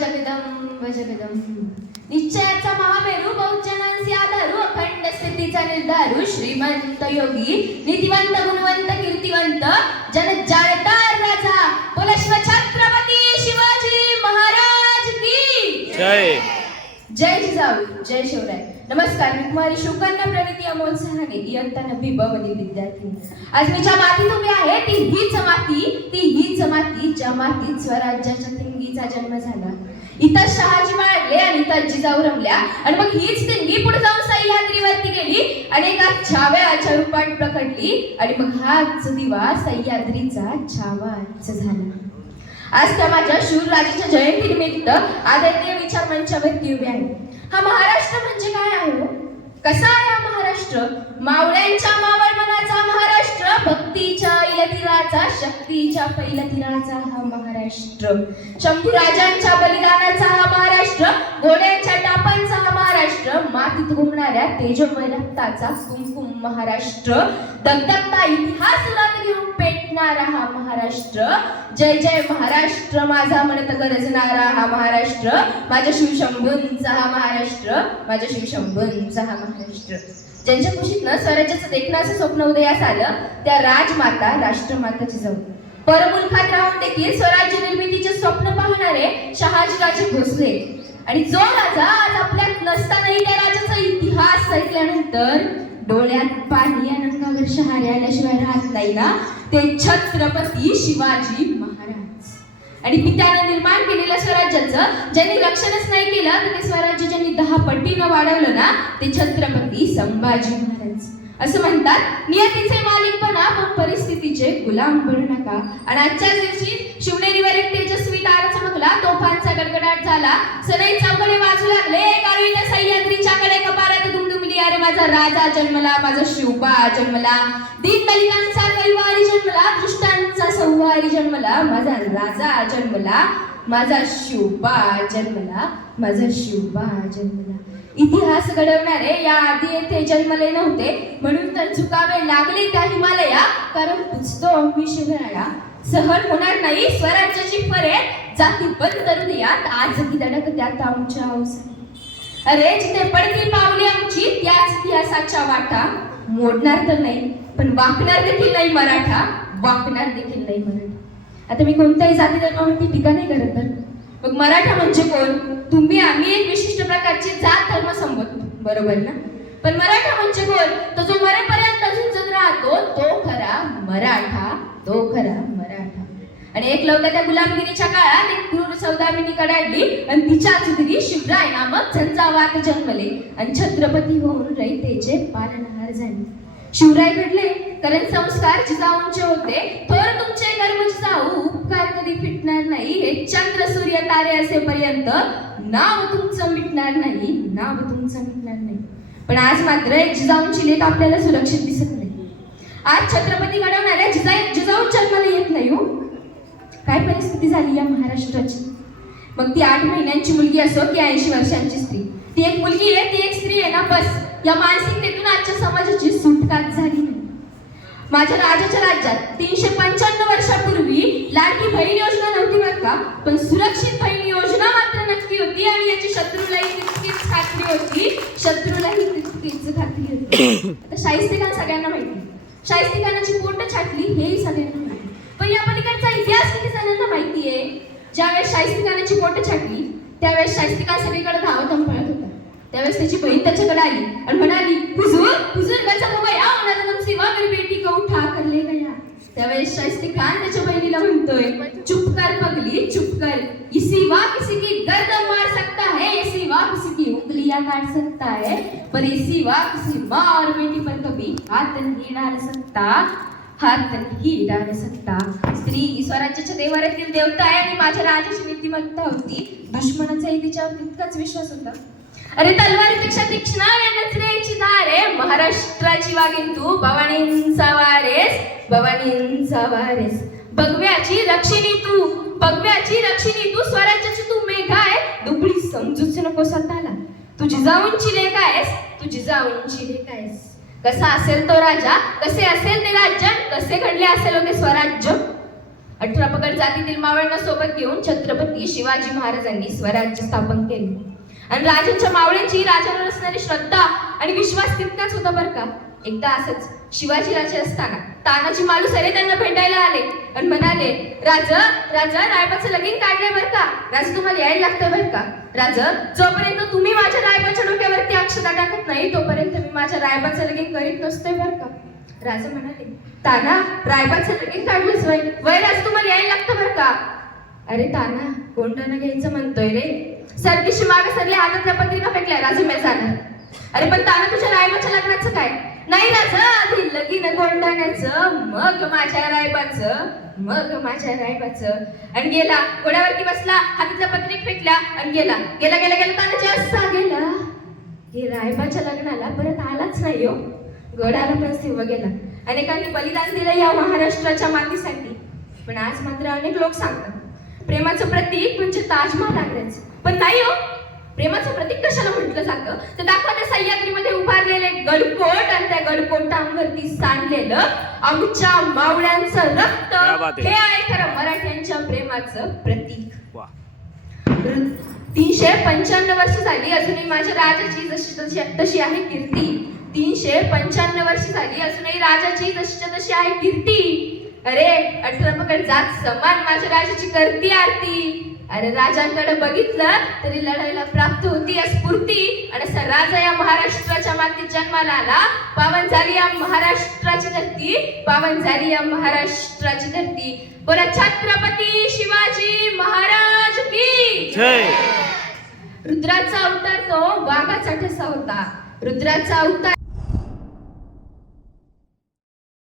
जगदंब जगदंब निश्चयाचा महामेरू बहुजनांसी आधारू अखंड स्थितीचा निर्धारू श्रीमंत योगी नीतिवंत गुणवंत कीर्तिवंत जन जाळतार राजा बोलश्व छत्रपती शिवाजी महाराज की जय। जय जिजाऊ जय शिवराय. नमस्कार मी कुमारी शिवकन्या प्रणिती अमोल सहाने इयत्ता नववी ब मधील विद्यार्थी आज मी ज्या मातीत उभी आहे ती हीच माती ती हीच माती ज्या मातीत स्वराज्याच्या थिंगीचा जन्म झाला. इथं शहाजी बाळगले आणि इथं जिजाऊ रमल्या आणि मग हीच थिंगी पुढे जाऊन सह्याद्रीवरती गेली आणि एका छाव्याच्या रूपात प्रकटली आणि मग हाच दिवा सह्याद्रीचा छावाच झाला. आज त्या माझ्या शूर राजाच्या जयंती निमित्त आदरणीय विचार मंचावरती उभे आहे. हा महाराष्ट्र म्हणजे काय आहे हो कसा आहे हा महाराष्ट्र? मावळ्यांच्या मावळ मनाचा महाराष्ट्र भक्तीच्या इलतीराचा शक्तीच्या पैलतीराचा हा महाराष्ट्र. शंभू राजांच्या बलिदानाचा हा महाराष्ट्र घोड्यांच्या टापांचा हा महाराष्ट्र मातीत घुमणाऱ्या तेजमय रक्ताचा कुमकुम महाराष्ट्र. दगदगता इतिहास घेऊन पेट गरजणारा हा महाराष्ट्र. जय जय महाराष्ट्र. माझा म्हणत गरजणारा हा महाराष्ट्र. माझ्या शिवशंभूंचा हा महाराष्ट्र. माझ्या शिवशंभूंचा हा महाराष्ट्र. ज्यांच्या ना स्वराज्याचं देखण्याचं असं स्वप्न उदयास आलं त्या राजमाता राष्ट्रमाताची जाऊ परमुलखात राहून देखील स्वराज्य निर्मितीचे स्वप्न पाहणारे शहाजी राजे भोसले. आणि जो राजा आज आपल्यात नसतानाही त्या राजाचा इतिहास ऐकल्यानंतर डोळ्यात पाणी या अंगावर शहारे आल्याशिवाय राहत नाही ना? ते छत्रपती शिवाजी महाराज. आणि पित्याने निर्माण केलेल्या स्वराज्याचं ज्यांनी रक्षणच नाही केलं तर ते स्वराज्य ज्यांनी दहा पटीनं वाढवलं ना ते छत्रपती संभाजी महाराज. असं म्हणतात नियतीचे मालिक बना पण परिस्थितीचे गुलाम बनू नका. आणि आजच्याच दिवशी शिवनेरीवर एक तेजस्वी तारा चमकला तोफांचा गडगडाट झाला सनई चौकडे वाजू लागले गावी सह्याद्रीच्या कडे कपारा अरे माझा राजा जन्मला माझा शिवबा जन्मला. दीन दलितांचा कैवारी जन्मला दृष्टांचा संवारी जन्मला माझा राजा जन्मला माझा शिवबा जन्मला माझा शिवबा जन्मला. इतिहास घडवणारे या आधी येथे जन्मले नव्हते. म्हणून तर झुकावे लागले त्या हिमालया. कारण पुजतो अंबिश शिवराया. सहन होणार नाही स्वराज्याची परेड जाती बंद हृदयात आज की धडक त्यात आमच्या अवसरी अरे जिथे पडती पावली आमची त्याच इतिहासाच्या वाटा मोडणार तर नाही पण वाकणार देखील नाही मराठा वाकणार देखील नाही मराठा. आता मी कोणत्याही जाती धर्मावरती टीका नाही करत तर मग मराठा म्हणजे कोण? तुम्ही आम्ही एक विशिष्ट प्रकारची जात धर्म संबोधतो. बरोबर ना? पण मराठा म्हणजे कोण? तो जो मरेपर्यंत अजून जग राहतो तो खरा मराठा तो खरा मराठा. आणि एक लवकर त्या गुलामगिरीच्या काळात एक क्रूर सौदामिनी कडाडली आणि तिच्याच दिली शिवराय नामक झंझावात जन्मले. आणि छत्रपती होऊन रयतेचे पालनहार झाले. शिवराय घडले कारण संस्कार जिजाऊंचे होते. थोर तुमचे कर्म जिजाऊ उपकार कधी फिटणार नाही. हे चंद्र सूर्य तारे असेपर्यंत नाव तुमचं मिटणार नाही. नाव तुमचं मिटणार नाही. पण आज मात्र एक जिजाऊंची लेख आपल्याला सुरक्षित दिसत नाही. आज छत्रपती घडवणाऱ्या जिजाई जिजाऊ जन्माला येत नाही हो. काय परिस्थिती झाली या महाराष्ट्राची? मग ती आठ महिन्यांची मुलगी असो की ऐंशी वर्षांची स्त्री. ती एक मुलगी आहे ती एक स्त्री आहे ना बस. या मानसिकतेतून आजच्या समाजाची सुटकाच झाली नाही. माझ्या राजाच्या राज्यात तीनशे पंच्याण्णव वर्षापूर्वी लाडकी बहीण योजना नव्हती बरं का? पण सुरक्षित बहीण योजना मात्र नक्की होती आणि याची शत्रूलाही तितकीच खात्री होती. शत्रूलाही तितकीच खात्री होती. आता शाहिस्ते सगळ्यांना माहिती. शाहिस्ते खानाची पोट छाटली हेही सगळ्यांना माहिती. पण या पलीकडचा इतिहास किती जणांना माहिती आहे? ज्यावेळेस शाहिस्ते खानाची छाटली त्यावेळेस शाहिस्ते सगळीकडे धावत आणि पळत होता. त्यावेळेस त्याची बहीण त्याच्याकडे आली आणि म्हणाली हुजूर हुजूर गजा हो होणार तुम सेवा मेरी बेटी को उठा कर ले गया. त्यावेळेस शाहिस्ते खान त्याच्या बहिणीला म्हणतोय चुप कर पगली चुप कर. ये सिवा किसी की गर्द मार सकता है ये वा किसी की उंगलियां काट सकता है पर ये वा किसी माँ और बेटी पर कभी हाथ नहीं डाल सकता. हात ही दान सत्ता. स्त्री ही स्वराज्याच्या देवाऱ्यातील देवता आहे आणि माझ्या राजाची नीतिमत्ता होती. दुश्मनाचाही तिच्यावर तितकाच विश्वास होता. अरे तलवारीपेक्षा तीक्ष्ण या नजरेची धार आहे. महाराष्ट्राची वागीन तू भवानींचा वारेस भवानींचा वारेस. भगव्याची रक्षिणी तू भगव्याची रक्षिणी तू स्वराज्याची तू मेघा आहे. दुबळी समजूच नको स्वतःला. तुझी जाऊनची लेख आहेस तुझी जाऊनची लेख आहेस. कसा असेल तो राजा कसे असेल ते राज्य कसे घडले असेल होते स्वराज्य. अठरा पगड जातीतील मावळ्यांना सोबत घेऊन छत्रपती शिवाजी महाराजांनी स्वराज्य स्थापन केले. आणि राजांच्या मावळ्यांची राजावर असणारी श्रद्धा आणि विश्वास तितकाच होता बरं का. एकदा असंच शिवाजी राजे असताना तानाजी मालुसरे त्यांना भेटायला आले. आणि म्हणाले राज राजा रायबाचं लगीन काढलंय बरं का? राज तुम्हाला यायला लागतं बरं का? राज जोपर्यंत तुम्ही माझ्या रायबाच्या डोक्यावरती अक्षता टाकत नाही तोपर्यंत मी माझ्या रायबाचं लगीन करीत नसतोय बरं का? राजा म्हणाले ताना रायबाचं लगीन काढलंच वय वय राज तुम्हाला यायला लागतं बरं का? अरे ताना कोंडाना घ्यायचं म्हणतोय रे. सरकीशी मागे सरले हातातल्या पत्रिका फेकल्या राजू मी जाणार अरे पण ताना तुझ्या रायबाच्या लग्नाचं काय नाही राजा आधी लगीन मग माझ्या रायबाचं मग माझ्या रायबाचं. आणि गेला घोड्यावरती बसला हातातल्या पत्रिक फेकला आणि गेला गेला गेला गेला तानाजी असा गेला. की रायबाच्या लग्नाला परत आलाच नाही हो. गडाला पण सिंह गेला. अनेकांनी बलिदान दिलं या महाराष्ट्राच्या मातीसाठी. पण आज मात्र अनेक लोक सांगतात. प्रेमाचं प्रतीक म्हणजे ताजमहाल आग्र्याचं. पण नाही हो प्रेमाचं प्रतीक कशाला म्हटलं जातं? तर दाखवा त्या सह्याद्रीमध्ये उभारलेले गडकोट आणि त्या गडकोटांवरती सांडलेलं आमच्या मावळ्यांचं रक्त. हे आहे खरं मराठ्यांच्या प्रेमाचं प्रतीक. तीनशे पंच्याण्णव वर्ष झाली अजूनही माझ्या राजाची जशी तशी तशी आहे कीर्ती. तीनशे पंच्याण्णव वर्ष झाली अजूनही राजाची जशी तशी आहे कीर्ती. अरे अठरा पकड जात समान माझ्या राजाची करती आरती. अरे राजांकडे बघितलं तरी लढायला प्राप्त होती या स्फूर्ती. आणि असा राजा या महाराष्ट्राच्या मातीत जन्माला आला. पावन झाली या महाराष्ट्राची धरती. पावन झाली या महाराष्ट्राची धरती. बोला छत्रपती शिवाजी महाराज की जय. रुद्राचा अवतार तो वाघाचा ठसा होता. रुद्राचा अवतार